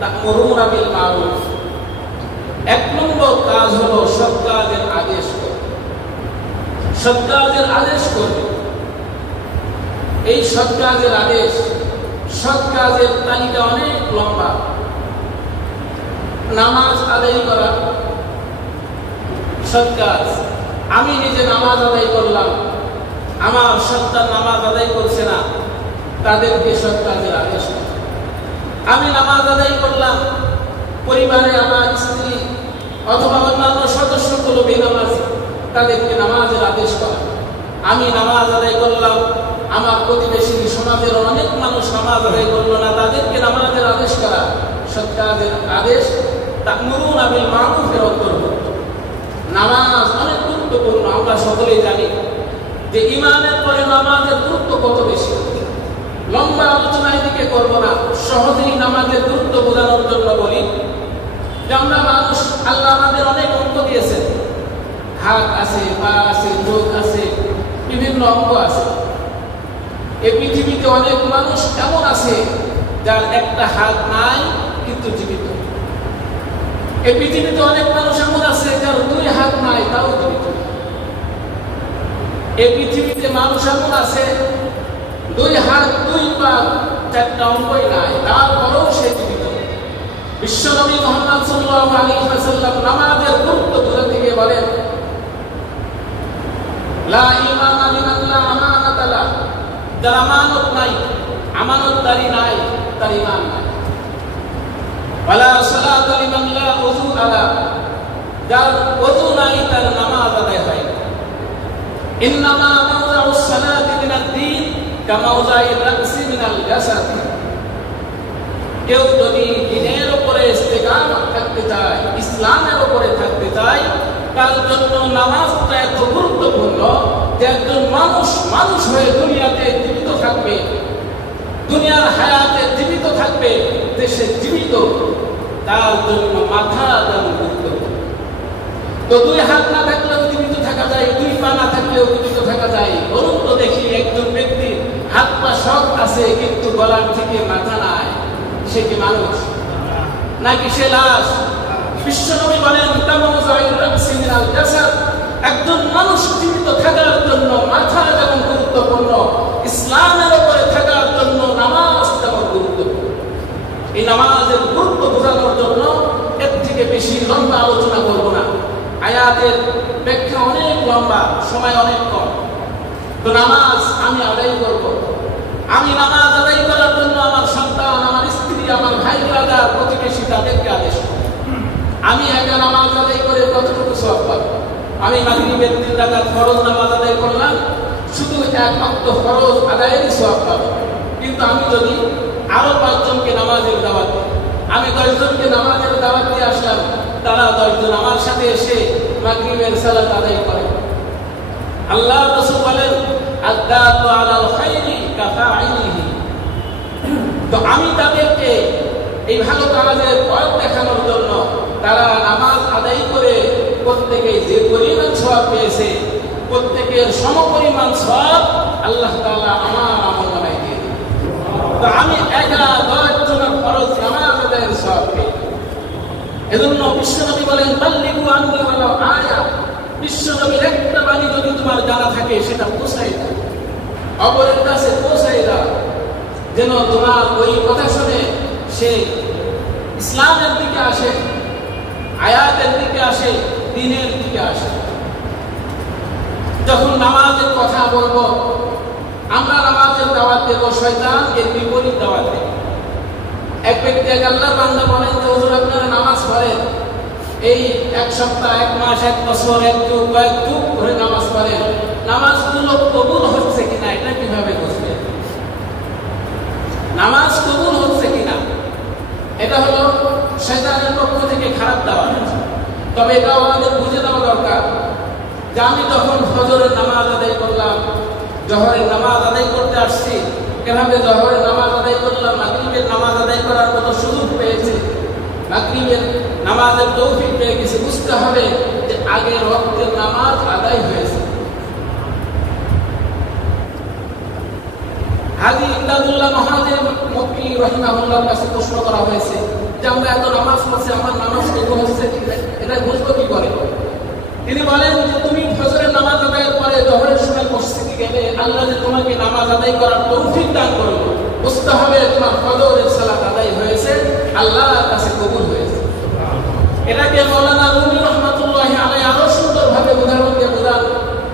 তা'মুরুনা বিল মারুফ। এক নম্বর কাজ হলো সৎ কাজের আদেশ করা। সৎ কাজের আদেশ করবে। এই সৎ কাজের আদেশ, সৎ কাজের তালিকা অনেক লম্বা। নামাজ আদায় করা সৎ কাজ। আমি নিজে নামাজ আদায় করলাম, আমার সন্তান নামাজ আদায় করছে না, তাদেরকে সৎ কাজের আদেশ করা। আমি নামাজ আদায় করলাম, পরিবারে আমার স্ত্রী অথবা অন্যান্য সদস্যগুলো বেনামাজি, তাদেরকে নামাজের আদেশ করা। আমি নামাজ আদায় করলাম, আমার প্রতিবেশী সমাজের অনেক মানুষ নামাজ আদায় করলো না, তাদেরকে নামাজের আদেশ করা সৎ কাজের আদেশ। তা'মুরুনা বিল মারুফের অন্তর্ভুক্ত। নামাজ অনেক গুরুত্বপূর্ণ। আমরা সকলেই জানি যে ঈমানের পরে নামাজের গুরুত্ব কত বেশি। লম্বা আলোচনা এদিকে করব না, সহজেই নামাজের গুরুত্ব বোঝানোর জন্য বলি যে আমরা মানুষ, আল্লাহ আমাদের অনেক অঙ্গ দিয়েছেন। হাত আছে, পা আছে, চোখ আছে, বিভিন্ন অঙ্গ আছে। এই পৃথিবীতে অনেক মানুষ এমন আছে যার একটা হাত নাই কিন্তু জীবিত। এই পৃথিবীতে অনেক মানুষ এমন আছে যার দুই হাত নাই তাও জীবিত। এই পৃথিবীতে মানুষ এমন আছে দুই হাত, দুই পা, চারটা অঙ্গই নাই, তারপরেও সে জীবিত। বিশ্বনবী মুহাম্মদ সাল্লাল্লাহু আলাইহি ওয়াসাল্লাম নামাজের গুরুত্ব বোঝাতে গিয়ে বলেন, লা ঈমানা লিমান লা আমানাতা লা। যার আমানত নাই, আমানতদারি নাই, তার ঈমান নাই। ওয়ালা সালাতা লিমান লা ওযু আলা। যার ওযু নাই, তার নামাজ আদায় হয় না। ইন্নামা মাওযাউস সালাতি মিনাদ দ্বীন কামাওযাইর রাসি মিনাল জাসাদ। কেউ যদি দ্বীনের উপরে ইস্তেকামত থাকতে চায়, ইসলামের উপরে থাকতে চায়, তার জন্য নামাজটা এত গুরুত্বপূর্ণ যে একজন মানুষ মানুষ হয়ে দুনিয়াতে জীবিত থাকবে, দুনিয়ার হায়াতে জীবিত থাকবে, দেশে জীবিত, তার জন্য মাথা যেমন গুরুত্বপূর্ণ। তো দুই হাত না থাকলেও জীবিত থাকা যায়, দুই পা না থাকলেও জীবিত থাকা যায়। বলুন তো দেখি, একজন ব্যক্তির হাত পা সব আছে কিন্তু গলার থেকে মাথা নাই, সে কি মানুষ নাকি সে লাশ? বিশ্বনবী বলেন, কামাওযাইর রাসি মিনাল জাসাদ। একজন মানুষ জীবিত থাকার জন্য মাথা যেমন গুরুত্বপূর্ণ, ইসলামের উপরে থাকার জন্য নামাজ তেমন গুরুত্বপূর্ণ। এই নামাজের গুরুত্ব বোঝানোর জন্য এর থেকে বেশি লম্বা আলোচনা করব না। আয়াতের ব্যাখ্যা অনেক লম্বা, সময় অনেক কম। তো নামাজ আমি আদায় করব। আমি নামাজ আদায় করার জন্য আমার সন্তান, আমার স্ত্রী, আমার ভাই ব্রাদার, প্রতিবেশী, তাদেরকে আদেশ করব। আমি একা নামাজ আদায় করে কতটুকু সওয়াব পাব? আমি মাগরিবের 3 রাকাত ফরজ নামাজ আদায় করলাম, শুধু এক ওয়াক্ত ফরজ আদায়েরই সওয়াব পাব। কিন্তু আমি যদি আরো 5 জনকে নামাজের দাওয়াত দিই, আমি 10 জনকে নামাজের দাওয়াত দিয়ে আসলাম, তারা 10 জন আমার সাথে এসে মাগরিবের সালাত আদায় করে। আল্লাহ রাসূল বলেন, আদ-দাতু আলাল খায়রি কাফাইলিহি। তো আমি তাদেরকে এই ভালো কাজের পথ দেখানোর জন্য, তারা নামাজ আদায় করে প্রত্যেকে যে পরিমাণ সওয়াব পেয়েছে, প্রত্যেকের সমপরিমাণ সওয়াব আল্লাহ তাআলা আমার আমলনামায় দিয়ে দিবেন। তো আমি একা 10 জনের ফরজ নামাজ আদায়ের সওয়াব পেয়ে। এজন্য বিশ্বনবী বলেন, বাল্লিগু আন্নী ওয়ালাউ আয়া। বিশ্বনবীর একটা বাণী যদি তোমার জানা থাকে, সেটা পৌঁছাই দাও, অপরের কাছে পৌঁছাই দাও, যেন তোমার ওই কথা শুনে সে ইসলামের দিকে আসে, আয়াতের দিকে আসে, দ্বীনের দিকে আসে। যখন নামাজের কথা বলবো, আমরা নামাজের দাওয়াত দেব, শয়তান এর বিপরীত দাওয়াত দেবে। এক ব্যক্তি এক আল্লাহর বান্দা বলেন যে, হুজুর আপনারা নামাজ পড়েন, এই 1 সপ্তাহ, 1 মাস, 1 বছর, 1 যুগ, কয়েক যুগ ধরে নামাজ পড়েন, নামাজগুলো কবুল হচ্ছে কিনা এটা কিভাবে বুঝবেন? নামাজ কবুল হচ্ছে কিনা এটা হলো শয়তানের পক্ষ থেকে খারাপ দাওয়াত। তবে এটাও আমাদের বুঝে দেওয়া দরকার যে আমি যখন ফজরের নামাজ আদায় করলাম, জোহরের নামাজ আদায় করতে আসছি, কিভাবে জোহরের নামাজ আদায় করলাম, মাগরিবের নামাজ আদায় করার মতো সুযোগ পেয়েছি, মাগরিবের নামাজের তৌফিক পেয়ে গেছি, বুঝতে হবে যে আগের ওয়াক্তের নামাজ আদায় হয়েছে। হাজী ইমদাদুল্লাহ মহাজের মক্কি রাহিমাহুল্লাহর কাছে প্রশ্ন করা হয়েছে যে আমরা এত নামাজ পড়ছি, আমার নামাজ কবুল হচ্ছে, এটা বুঝবো কি করে? তিনি বলেন যে তুমি ফজরের নামাজ আদায়ের পরে জোহরের সময় মসজিদে গেলে আল্লাহ যে তোমাকে নামাজ আদায় করার তৌফিক দান করলো, বুঝতে হবে তোমার ফজরের সালাত আদায় হয়েছে, আল্লাহর কাছে কবুল হয়েছে। এটাকে মাওলানা রুমি রহমাতুল্লাহি আলাইহি আরো সুন্দরভাবে উদাহরণ দিয়ে বোঝান।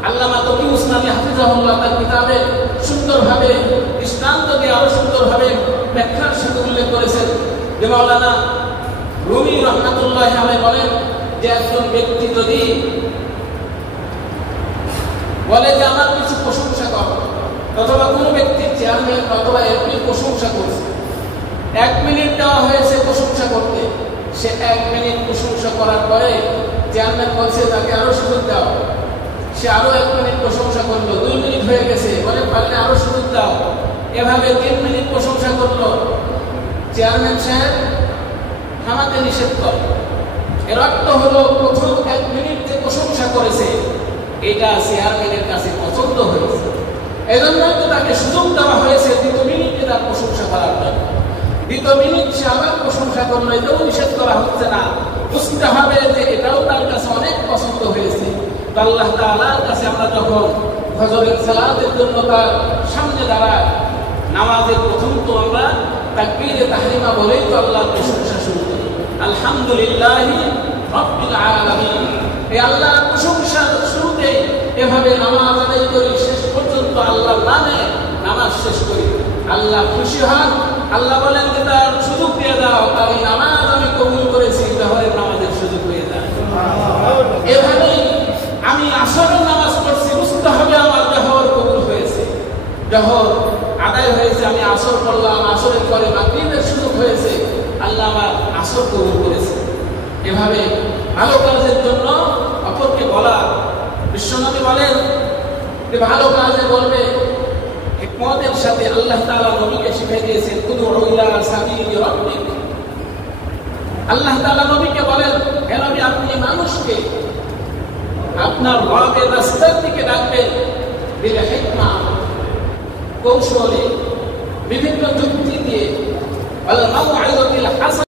আল্লামা তকি উসমানী হাফিজাহুল্লাহ তার কিতাবে সুন্দরভাবে দৃষ্টান্ত দিয়ে আরো সুন্দরভাবে ব্যাখ্যার সাথে উল্লেখ করেছেন যে মাওলানা রুমি রহমাতুল্লাহি আলাইহি বলেন যে একজন ব্যক্তি যদি বলে যে আমার কিছু প্রশংসা কর, অথবা কোনো ব্যক্তি চেয়ারম্যান অথবা এমপি প্রশংসা করছে, 1 মিনিট দেওয়া হয়েছে প্রশংসা করতে, সে 1 মিনিট প্রশংসা করার পরে চেয়ারম্যান বলছে তাকে আরো সুযোগ দাও, সে আরো 1 মিনিট প্রশংসা করলো, 2 মিনিট হয়ে গেছে, বলে পারলে আরো সুযোগ দাও, এভাবে 3 মিনিট প্রশংসা করলো। চেয়ারম্যান সাহেব থামাতে নিষেধ করে। এর অর্থ হলো প্রথম 1 মিনিট যে প্রশংসা করেছে এটা চেয়ারম্যানের কাছে পছন্দ হয়েছে, এজন্যই তো তাকে সুযোগ দেওয়া হয়েছে 2 মিনিটে তার প্রশংসা করার জন্য। 2 মিনিট সে আবার প্রশংসা করলো, এটাও নিষেধ করা হচ্ছে না। বুঝতে হবে যে এটাও তার কাছে অনেক পছন্দ হয়েছে। তো আল্লাহ তাআলার কাছে আমরা যখন ফজরের সালাতের জন্য তার সামনে দাঁড়াই, নামাজের প্রথম তো আমরা তাকবীরে তাহরিমা বলেই তো আল্লাহর প্রশংসা শুরু করি, আলহামদুলিল্লাহি রাব্বিল আলামিন। এই আল্লাহর প্রশংসা শুরুতে এভাবে নামাজ আদায় করি, শেষ পর্যন্ত আল্লাহর নামে নামাজ শেষ করি। আল্লাহ খুশি হন, আল্লাহ বলেন যে তার সুযোগ দিয়ে দাও, তার এই নামাজ আমি কবুল করেছি, জোহরের নামাজের সুযোগ হয়ে যায়। এভাবেই আমি আসরের নামাজ পড়ছি, বুঝতে হবে আমার জোহর কবুল হয়েছে, জোহর আদায় হয়েছে, আমি আসর পড়লাম, আসরের পরে মাগরিবের সুযোগ হয়েছে, আল্লাহ আমার আসর কবুল করেছে। এভাবে ভালো কাজের জন্য অপরকে বলা। বিশ্বনবী বলেন যে ভালো কাজে বলবে হিকমতের সাথে। আল্লাহ তাআলা নবীকে শিখিয়ে দিয়েছেন উদউ ইলা সাবিলি রাব্বিক। আল্লাহ তাআলা নবীকে বলেন হে নবী, আপনি মানুষকে আপনার রবের রাস্তার দিকে ডাকবেন বিল হিকমা, কৌশলে, বিভিন্ন যুক্তি দিয়ে, আল মাউইযা